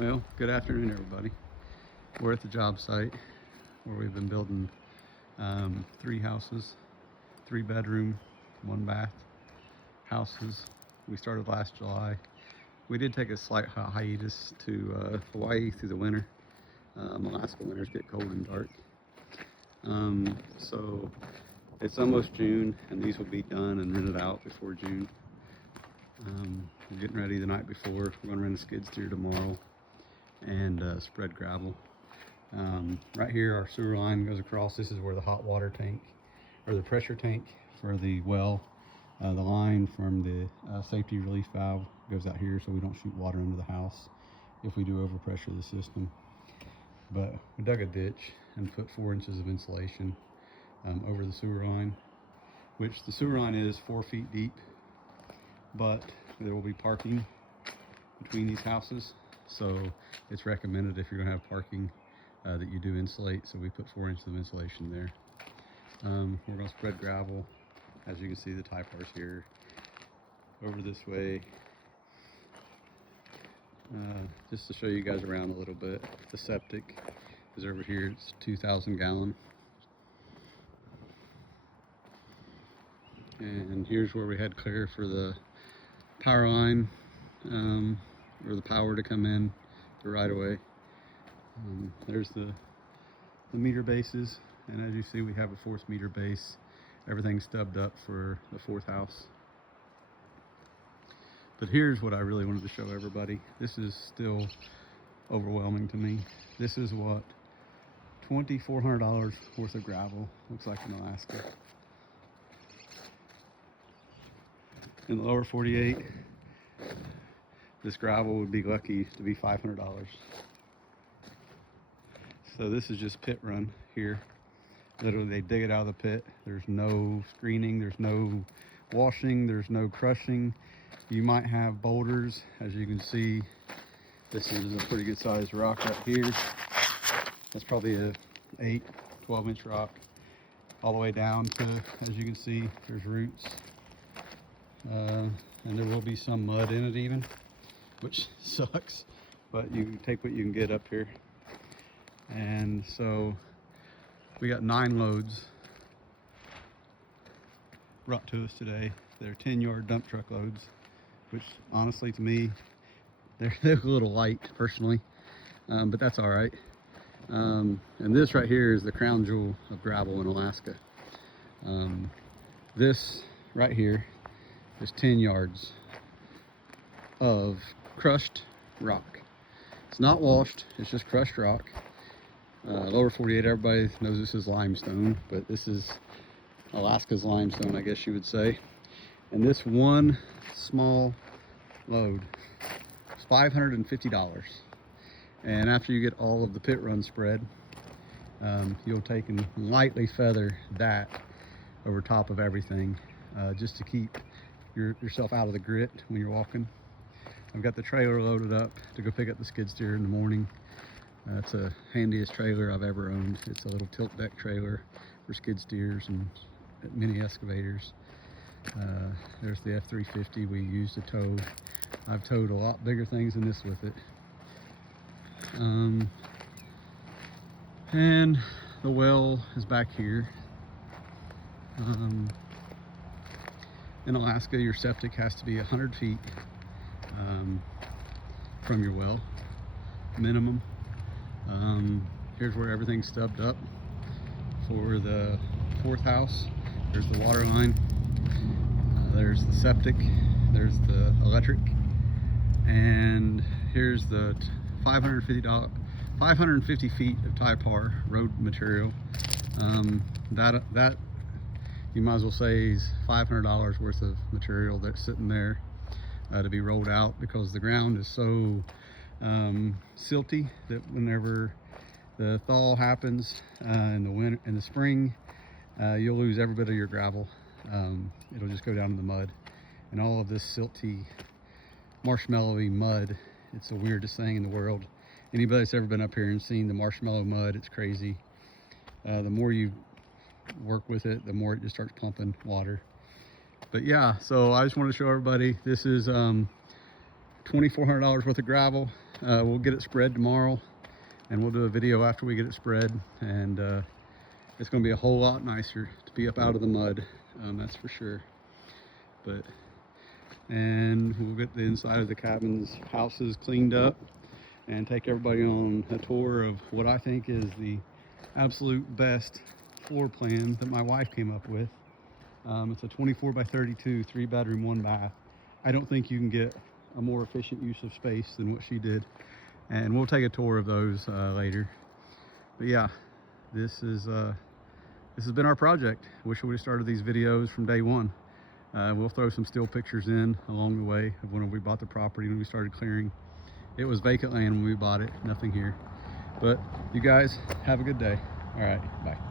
Well, good afternoon, everybody. We're at the job site where we've been building 3 houses, 3-bedroom, 1-bath houses. We started last July. We did take a slight hiatus to Hawaii through the winter. Alaska winters get cold and dark. So it's almost June, and these will be done and rented out before June. We're getting ready the night before. We're going to rent a skid steer tomorrow and spread gravel. Right here our sewer line goes across. This is where the hot water tank, or the pressure tank for the well, the line from the safety relief valve goes out here so we don't shoot water into the house if we do overpressure the system. But we dug a ditch and put 4 inches of insulation over the sewer line, which the sewer line is 4 feet deep, but there will be parking between these houses. So it's recommended if you're gonna have parking that you do insulate. So we put 4 inches of insulation there. We're gonna spread gravel. As you can see, the tie bars here. Over this way, just to show you guys around a little bit. The septic is over here. It's 2,000 gallon. And here's where we had clear for the power line, or the power to come in the right of way. There's the meter bases, and as you see, we have a 4th meter base. Everything's stubbed up for the 4th house. But here's what I really wanted to show everybody. This is still overwhelming to me. This is what $2,400 worth of gravel looks like in Alaska. In the lower 48, this gravel would be lucky to be $500. So this is just pit run here. Literally, they dig it out of the pit. There's no screening, there's no washing, there's no crushing. You might have boulders. As you can see, this is a pretty good sized rock right here. That's probably a 12 inch rock. All the way down to, as you can see, there's roots. And there will be some mud in it even, which sucks, but you take what you can get up here. And so we got 9 loads brought to us today. They're 10-yard dump truck loads, which honestly to me, they're a little light personally, but that's all right. And this right here is the crown jewel of gravel in Alaska. This right here is 10 yards of crushed rock. It's not washed, it's just crushed rock. Lower 48, everybody knows this is limestone, but this is Alaska's limestone, I guess you would say. And this one small load is $550. And after you get all of the pit run spread, you'll take and lightly feather that over top of everything, just to keep yourself out of the grit when you're walking. I've got the trailer loaded up to go pick up the skid steer in the morning. It's the handiest trailer I've ever owned. It's a little tilt deck trailer for skid steers and mini excavators. There's the F350 we use to tow. I've towed a lot bigger things than this with it. And the well is back here. In Alaska, your septic has to be 100 feet from your well, minimum. Here's where everything's stubbed up for the 4th house. There's the water line, there's the septic, there's the electric, and here's the 550 feet of Typar road material. That you might as well say is $500 worth of material that's sitting there to be rolled out, because the ground is so silty that whenever the thaw happens in the winter, in the spring, you'll lose every bit of your gravel. It'll just go down in the mud, and all of this silty, marshmallowy mud, it's the weirdest thing in the world. Anybody that's ever been up here and seen the marshmallow mud, it's crazy. The more you work with it, the more it just starts pumping water. But yeah, so I just want to show everybody, this is $2,400 worth of gravel. We'll get it spread tomorrow, and we'll do a video after we get it spread, and it's going to be a whole lot nicer to be up out of the mud, that's for sure. And we'll get the inside of the cabins, houses cleaned up, and take everybody on a tour of what I think is the absolute best floor plan that my wife came up with. It's a 24 by 32, 3-bedroom, 1-bath. I don't think you can get a more efficient use of space than what she did, and we'll take a tour of those later. But yeah, this has been our project. Wish we would have started these videos from day one. We'll throw some still pictures in along the way of when we bought the property, when we started clearing. It was vacant land when we bought it, nothing here. But you guys have a good day. All right, bye.